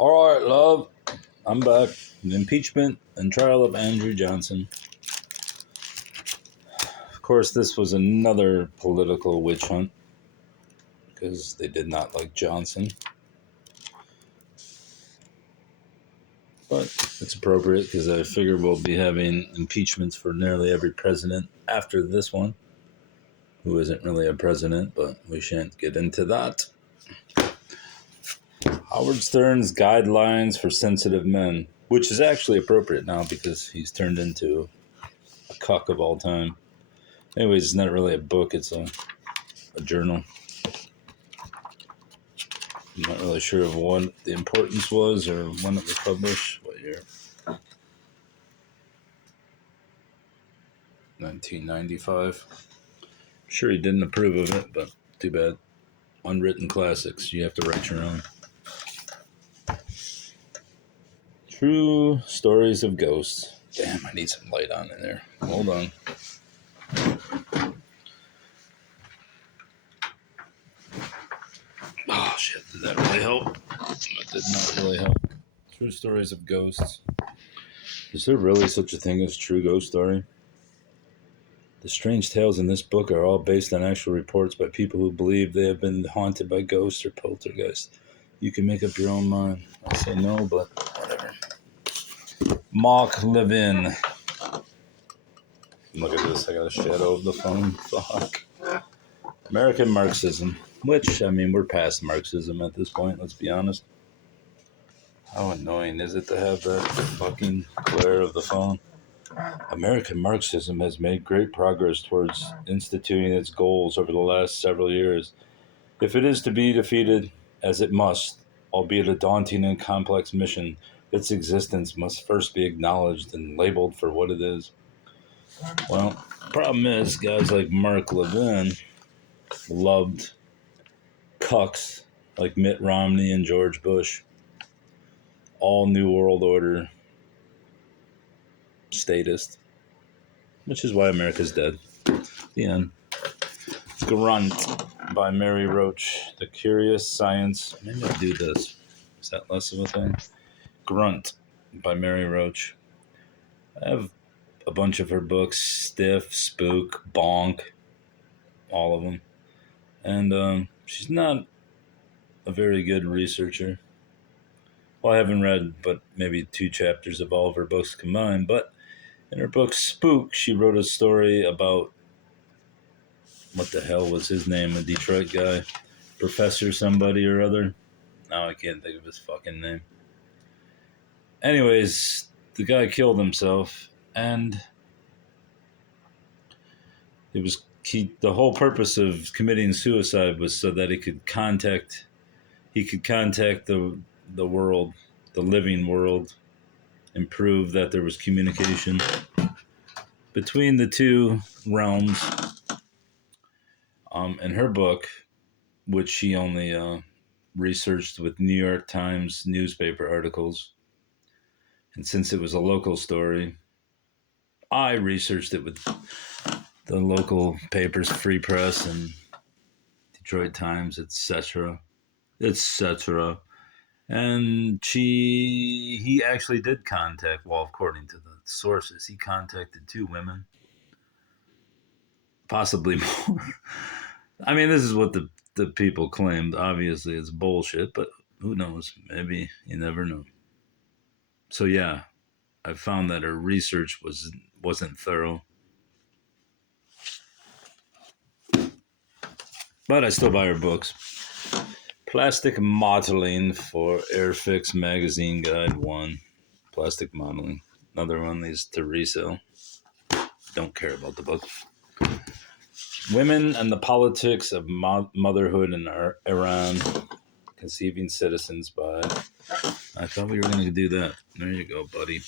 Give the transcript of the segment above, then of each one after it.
All right, love. I'm back. The impeachment and trial of Andrew Johnson. Of course, this was another political witch hunt because they did not like Johnson. But it's appropriate because I figure we'll be having impeachments for nearly every president after this one, who isn't really a president, but we shan't get into that. Howard Stern's Guidelines for Sensitive Men, which is actually appropriate now because he's turned into a cuck of all time. Anyways, it's not really a book, it's a journal. I'm not really sure of what the importance was or when it was published. What year? 1995. Sure, he didn't approve of it, but too bad. Unwritten classics. You have to write your own. True Stories of Ghosts. Damn, I need some light on in there. Hold on. Oh, shit. Did that really help? That did not really help. True Stories of Ghosts. Is there really such a thing as true ghost story? The strange tales in this book are all based on actual reports by people who believe they have been haunted by ghosts or poltergeists. You can make up your own mind. I say no, but whatever. Mark Levin. Look at this. I got a shadow of the phone. Fuck. American Marxism. Which, I mean, we're past Marxism at this point, let's be honest. How annoying is it to have that fucking glare of the phone? American Marxism has made great progress towards instituting its goals over the last several years. If it is to be defeated, as it must, albeit a daunting and complex mission, its existence must first be acknowledged and labeled for what it is. Well, problem is, guys like Mark Levin loved cucks like Mitt Romney and George Bush. All New World Order statist. Which is why America's dead. The end. Grunt by Mary Roach. The Curious Science. Maybe I'll do this. Is that less of a thing? Grunt by Mary Roach. I have a bunch of her books. Stiff, Spook, Bonk. All of them. And she's not a very good researcher. Well, I haven't read but maybe 2 chapters of all of her books combined, but in her book Spook, she wrote a story about, what the hell was his name, a Detroit guy, Professor somebody or other. Now I can't think of his fucking name. Anyways, the guy killed himself, and the whole purpose of committing suicide was so that he could contact the world, the living world, and prove that there was communication between the two realms. In her book, which she only researched with New York Times newspaper articles, and since it was a local story, I researched it with the local papers, Free Press and Detroit Times, etc. And he actually did contact, well, according to the sources, he contacted 2 women. Possibly more. I mean, this is what the people claimed. Obviously, it's bullshit, but who knows? Maybe you never know. So yeah, I found that her research wasn't thorough. But I still buy her books. Plastic Modeling for Airfix Magazine Guide 1. Plastic Modeling. Another one of these to resell. Don't care about the book. Women and the Politics of Motherhood in Iran. Conceiving Citizens by... I thought we were going to do that. There you go, buddy.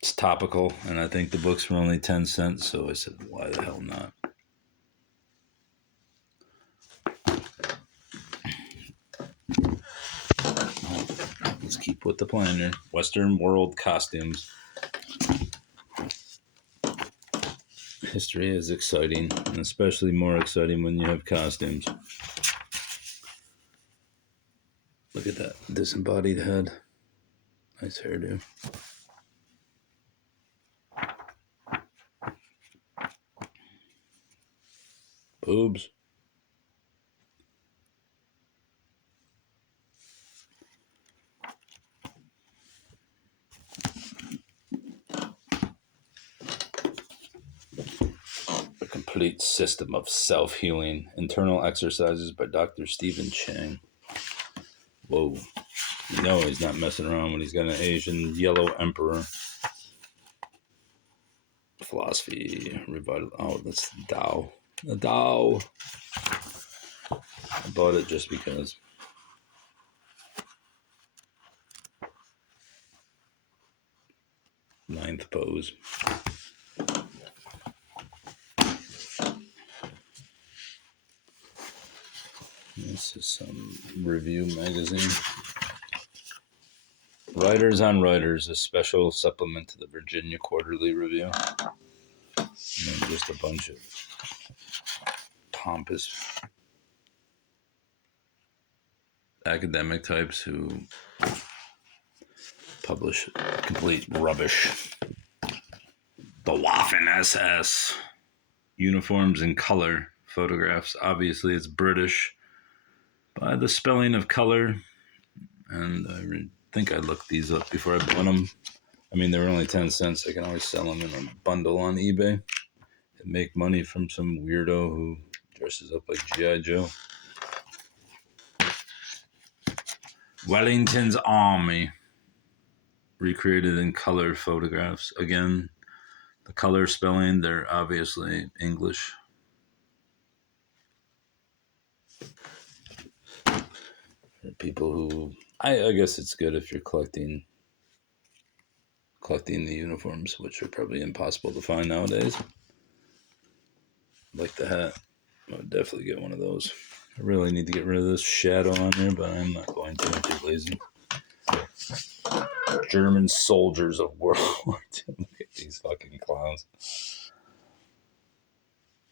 It's topical, and I think the books were only 10 cents, so I said, why the hell not? Let's keep with the plan here. Western World Costumes. History is exciting, and especially more exciting when you have costumes. Look at that disembodied head. Nice hairdo. Boobs. A complete system of self-healing internal exercises by Dr. Stephen Chang. Whoa. You know he's not messing around when he's got an Asian yellow emperor. Philosophy, revital. Oh, that's the Tao. The Tao. I bought it just because. Ninth pose. This is some review magazine. Writers on Writers, a special supplement to the Virginia Quarterly Review. And then just a bunch of pompous academic types who publish complete rubbish. The Waffen SS. Uniforms in color. Photographs. Obviously, it's British by the spelling of color. And I think I looked these up before I bought them. I mean, they were only 10 cents. I can always sell them in a bundle on eBay and make money from some weirdo who dresses up like G.I. Joe. Wellington's Army. Recreated in color photographs. Again, the color spelling, they're obviously English. For people who, I guess it's good if you're collecting the uniforms, which are probably impossible to find nowadays. Like the hat. I would definitely get one of those. I really need to get rid of this shadow on here, but I'm not going to. I'm too lazy. German soldiers of World War II. Look at these fucking clowns.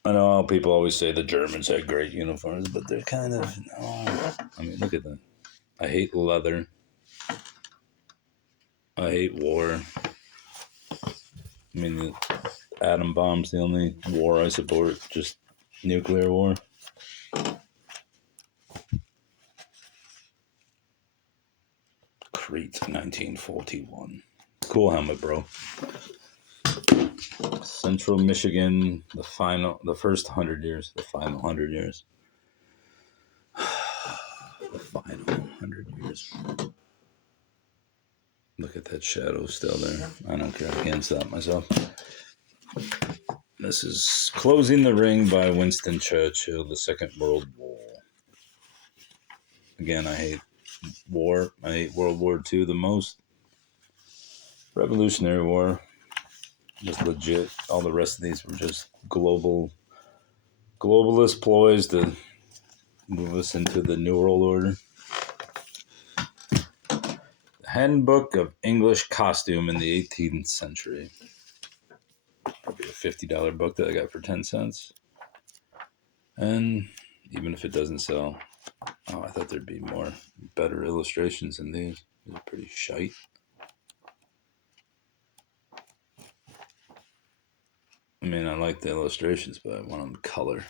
I know people always say the Germans had great uniforms, but they're kind of, no. I mean, look at them. I hate leather. I hate war. I mean, the atom bomb's the only war I support, just nuclear war. Crete, 1941. Cool helmet, bro. Central Michigan, the first 100 years, the final 100 years. The final 100 years. Look at that shadow still there. I don't care. I can't stop myself. This is Closing the Ring by Winston Churchill, the Second World War. Again, I hate war. I hate World War II the most. Revolutionary War was legit. All the rest of these were just globalist ploys to move us into the New World Order. Handbook of English Costume in the 18th Century. Probably a $50 book that I got for 10 cents. And even if it doesn't sell, I thought there'd be better illustrations than these. These are pretty shite. I mean, I like the illustrations, but I want them color.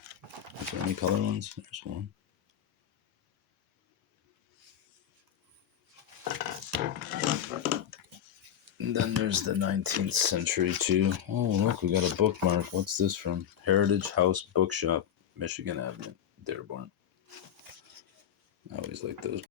Is there any color ones? There's one. And then there's the 19th century too. Oh, look, we got a bookmark. What's this from? Heritage House Bookshop, Michigan Avenue, Dearborn. I always like those.